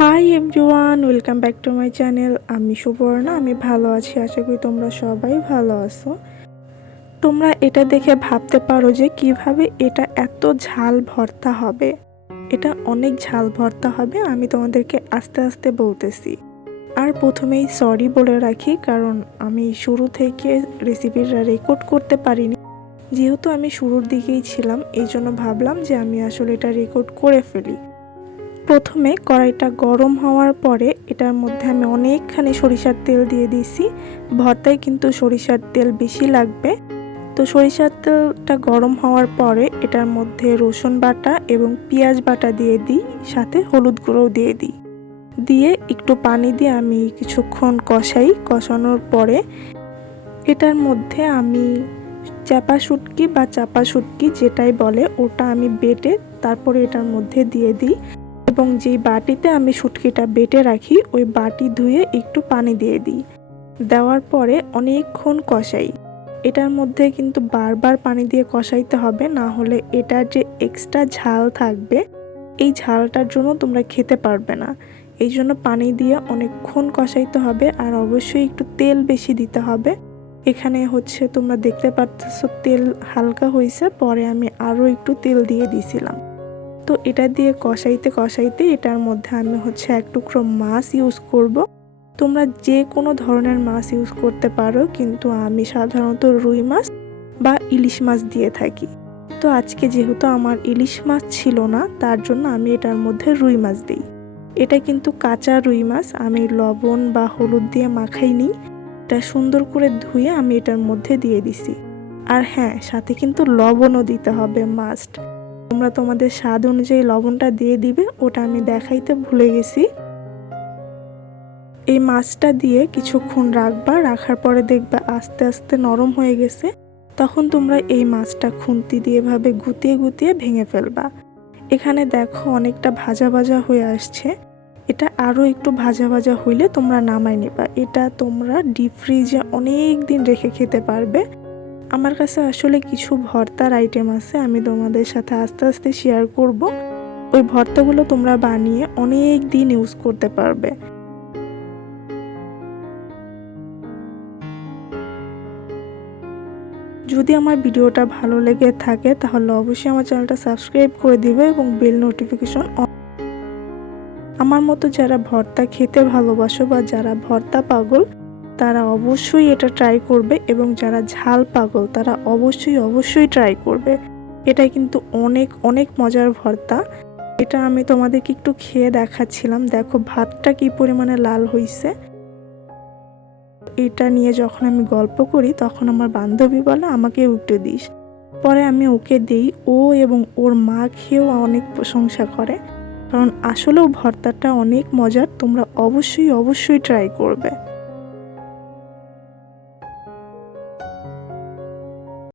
Hi everyone welcome back to my channel আমি সুবর্ণা, আমি ভালো আছি, আশা করি তোমরা সবাই ভালো আছো। তোমরা এটা দেখে ভাবতে পারো যে কীভাবে এটা এত ঝাল ভর্তা হবে। এটা অনেক ঝাল ভর্তা হবে, আমি তোমাদেরকে আস্তে আস্তে বলতেছি। আর প্রথমেই সরি বলে রাখি, কারণ আমি শুরু থেকে রেসিপিটা রেকর্ড করতে পারিনি। যেহেতু আমি শুরুর দিকেই ছিলাম এই জন্য ভাবলাম যে আমি আসলে এটা রেকর্ড করে ফেলি। প্রথমে কড়াইটা গরম হওয়ার পরে এটার মধ্যে আমি অনেকখানি সরিষার তেল দিয়ে দিছি ভর্তায় কিন্তু সরিষার তেল বেশি লাগবে। তো সরিষার তেলটা গরম হওয়ার পরে এটার মধ্যে রসুন বাটা এবং পেঁয়াজ বাটা দিয়ে দিই, সাথে হলুদ গুঁড়োও দিয়ে দিই। দিয়ে একটু পানি দিয়ে আমি কিছুক্ষণ কষাই। কষানোর পরে এটার মধ্যে আমি চাপা শুটকি বা চাপা শুটকি যেটাই বলে ওটা আমি বেটে তারপরে এটার মধ্যে দিয়ে দিই। এবং যেই বাটিতে আমি শুটকিটা বেটে রাখি, ওই বাটি ধুয়ে একটু পানি দিয়ে দিই। দেওয়ার পরে অনেকক্ষণ কষাই। এটার মধ্যে কিন্তু বারবার পানি দিয়ে কষাইতে হবে, না হলে এটার যে এক্সট্রা ঝাল থাকবে, এই ঝালটার জন্য তোমরা খেতে পারবে না। এই জন্য পানি দিয়ে অনেকক্ষণ কষাইতে হবে আর অবশ্যই একটু তেল বেশি দিতে হবে। এখানে হচ্ছে তোমরা দেখতে পাচ্ছ তেল হালকা হয়েছে পরে আমি আরও একটু তেল দিয়ে দিছিলাম। তো এটা দিয়ে কষাইতে কষাইতে এটার মধ্যে আমি হচ্ছে এক টুকরো মাছ ইউজ করব। তোমরা যে কোনো ধরনের মাছ ইউজ করতে পারো, কিন্তু আমি সাধারণত রুই মাছ বা ইলিশ মাছ দিয়ে থাকি। তো আজকে যেহেতু আমার ইলিশ মাছ ছিল না, তার জন্য আমি এটার মধ্যে রুই মাছ দিই। এটা কিন্তু কাঁচা রুই মাছ, আমি লবণ বা হলুদ দিয়ে মাখাই নিই এটা সুন্দর করে ধুয়ে আমি এটার মধ্যে দিয়ে দিছি। আর হ্যাঁ সাথে কিন্তু লবণও দিতে হবে মাস্ট। তোমরা তোমাদের স্বাদ অনুযায়ী লবণটা দিয়ে দিবে, ওটা আমি দেখাইতে ভুলে গেছি। এই মাছটা দিয়ে কিছুক্ষণ রাখবা, রাখার পরে দেখবা আস্তে আস্তে নরম হয়ে গেছে। তখন তোমরা এই মাছটা খুন্তি দিয়ে ভাবে গুতিয়ে গুতিয়ে ভেঙে ফেলবা। এখানে দেখো অনেকটা ভাজা ভাজা হয়ে আসছে। এটা আরও একটু ভাজা ভাজা হইলে তোমরা নামাই নিবা। এটা তোমরা ডিপ ফ্রিজে অনেক দিন রেখে খেতে পারবে। আমার কাছে আসলে কিছু ভর্তার আইটেম আছে, আমি তোমাদের সাথে আস্তে আস্তে শেয়ার করব। ওই ভর্তাগুলো তোমরা বানিয়ে অনেক দিন ইউজ করতে পারবে। যদি আমার ভিডিওটা ভালো লেগে থাকে, তাহলে অবশ্যই আমার চ্যানেলটা সাবস্ক্রাইব করে দিবে এবং বেল নোটিফিকেশন আমার মতো যারা ভর্তা খেতে ভালোবাসো বা যারা ভর্তা পাগল তারা অবশ্যই এটা ট্রাই করবে এবং যারা ঝাল পাগল, তারা অবশ্যই অবশ্যই ট্রাই করবে। এটা কিন্তু অনেক অনেক মজার ভর্তা। এটা আমি তোমাদেরকে একটু খেয়ে দেখাচ্ছিলাম। দেখো, ভাতটা কি পরিমাণে লাল হয়েছে এটা নিয়ে যখন আমি গল্প করি, তখন আমার বান্ধবী বলে, আমাকে একটু দিস। পরে আমি ওকে দেই, ও এবং ওর মা খেয়েও অনেক প্রশংসা করে। কারণ আসলেও ভর্তাটা অনেক মজার, তোমরা অবশ্যই অবশ্যই ট্রাই করবে।